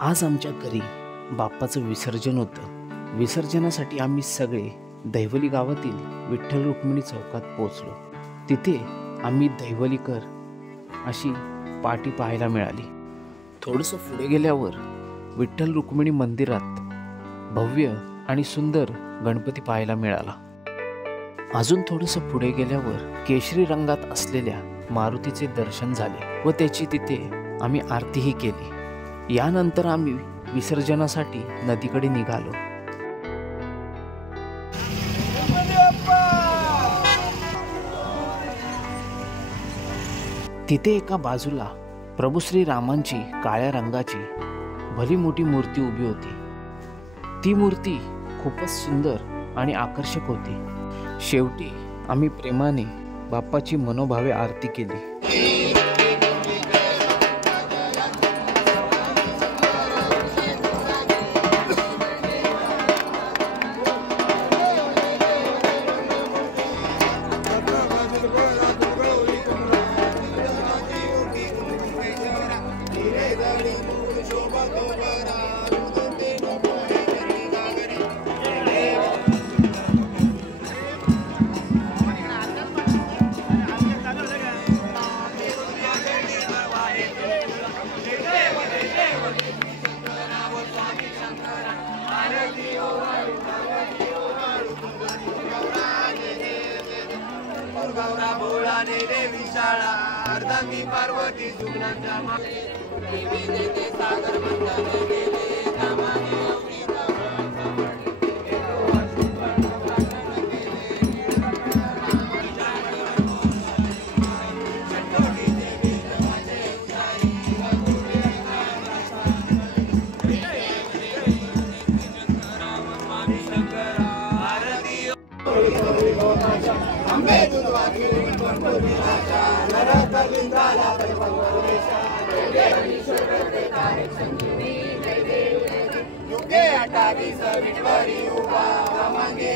आज आमच्या घरी बाप्पाचं विसर्जन होतं। विसर्जनासाठी आम्ही सगळे दहिवली गावातील विठ्ठल रुक्मिणी चौकात पोहोचलो। तिथे आम्ही दहिवलीकर अशी पाटी पाहायला मिळाली। थोडंसं पुढे गेल्यावर विठ्ठल रुक्मिणी मंदिरात भव्य आणि सुंदर गणपती पाहायला मिळाला। अजून थोडंसं पुढे गेल्यावर केशरी रंगात असलेल्या मारुतीचे दर्शन झाले व त्याची तिथे आम्ही आरतीही केली। यानंतर आम्ही विसर्जनासाठी नदीकडे निघालो। तिथे एका बाजूला प्रभू श्री रामांची काळ्या रंगाची भली मोठी मूर्ती उभी होती। ती मूर्ती खूपच सुंदर आणि आकर्षक होती। शेवटी आम्ही प्रेमाने बाप्पाची मनोभावे आरती केली। गौरा भोळा देवी शाळा अर्धांगी पार्वती सुगनांच्या देवी देते सागर मंथन गेले कामाने युगे 28 विठ्ठली उभा मागे